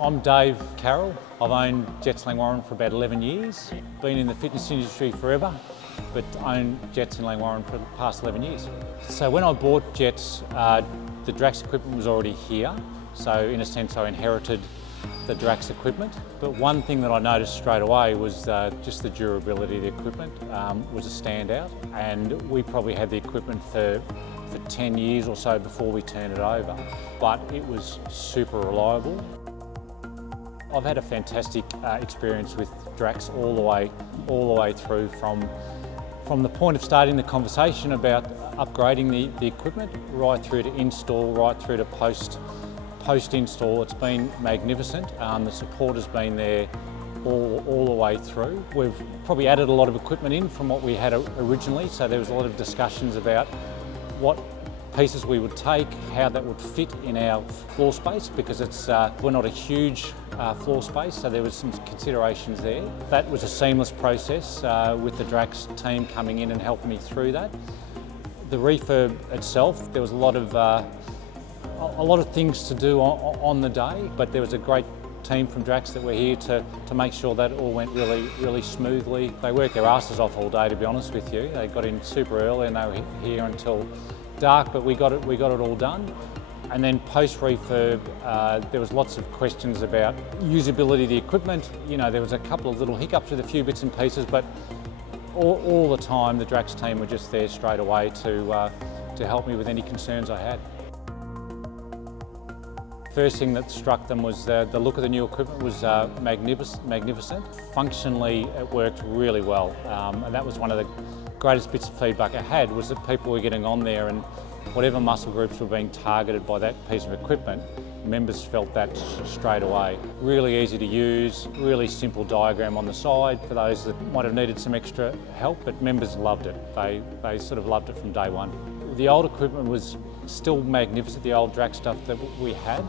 I'm Dave Carroll. I've owned Jetts Langwarrin for about 11 years. Been in the fitness industry forever, but owned Jetts in Langwarrin for the past 11 years. So when I bought Jetts, the Drax equipment was already here. So in a sense, I inherited the Drax equipment. But one thing that I noticed straight away was just the durability of the equipment was a standout. And we probably had the equipment for 10 years or so before we turned it over, but it was super reliable. I've had a fantastic experience with Drax all the way through from the point of starting the conversation about upgrading the equipment right through to install, right through to post-install. It's been magnificent. The support has been there all the way through. We've probably added a lot of equipment in from what we had originally, so there was a lot of discussions about what pieces we would take, how that would fit in our floor space, because we're not a huge floor space, so there was some considerations there. That was a seamless process with the Drax team coming in and helping me through that. The refurb itself, there was a lot of things to do on the day, but there was a great team from Drax that were here to make sure that all went really smoothly. They worked their asses off all day, to be honest with you. They got in super early and they were here until dark, but we got it all done. And then post-refurb, there was lots of questions about usability of the equipment. You know, there was a couple of little hiccups with a few bits and pieces, but all the time the Drax team were just there straight away to help me with any concerns I had. First thing that struck them was the look of the new equipment was magnificent. Functionally, it worked really well, and that was one of the greatest bits of feedback I had, was that people were getting on there and whatever muscle groups were being targeted by that piece of equipment, members felt that straight away. Really easy to use, really simple diagram on the side for those that might have needed some extra help, but members loved it. They sort of loved it from day one. The old equipment was still magnificent, the old Drax stuff that we had,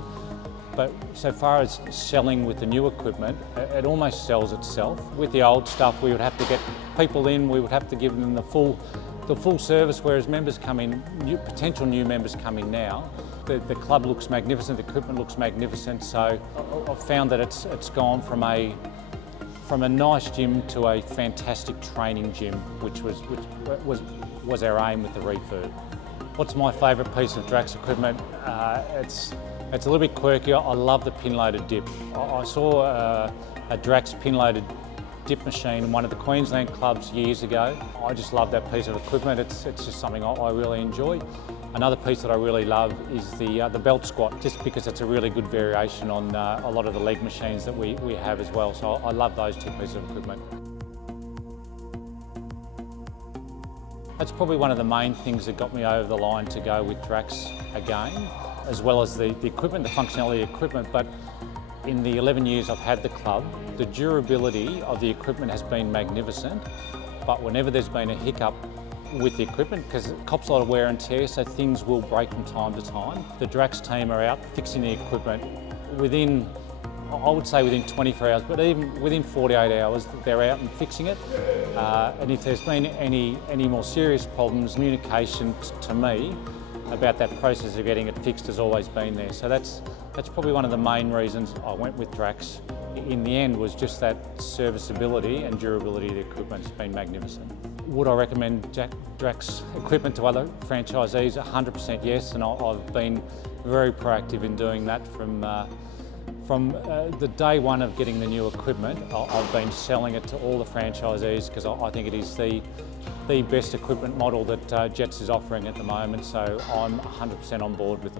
but so far as selling with the new equipment, it almost sells itself. With the old stuff, we would have to get people in, we would have to give them the full service, whereas members come in, potential new members come in now. The club looks magnificent, the equipment looks magnificent, so I've found that it's gone from a nice gym to a fantastic training gym, which was our aim with the refurb. What's my favourite piece of Drax equipment? It's a little bit quirky. I love the pin-loaded dip. I saw a Drax pin-loaded dip machine in one of the Queensland clubs years ago. I just love that piece of equipment. It's just something I really enjoy. Another piece that I really love is the belt squat, just because it's a really good variation on a lot of the leg machines that we have as well. So I love those two pieces of equipment. That's probably one of the main things that got me over the line to go with Drax again, as well as the equipment, the functionality of the equipment. But in the 11 years I've had the club, the durability of the equipment has been magnificent. But whenever there's been a hiccup with the equipment, because it cops a lot of wear and tear, so things will break from time to time, the Drax team are out fixing the equipment within, I would say within 24 hours, but even within 48 hours, they're out and fixing it. And if there's been any more serious problems, communication to me about that process of getting it fixed has always been there. So that's probably one of the main reasons I went with Drax. In the end, was just that serviceability and durability of the equipment has been magnificent. Would I recommend Drax equipment to other franchisees? 100% yes, and I've been very proactive in doing that from the day one of getting the new equipment. I've been selling it to all the franchisees because I think it is the best equipment model that Jetts is offering at the moment, so I'm 100% on board with the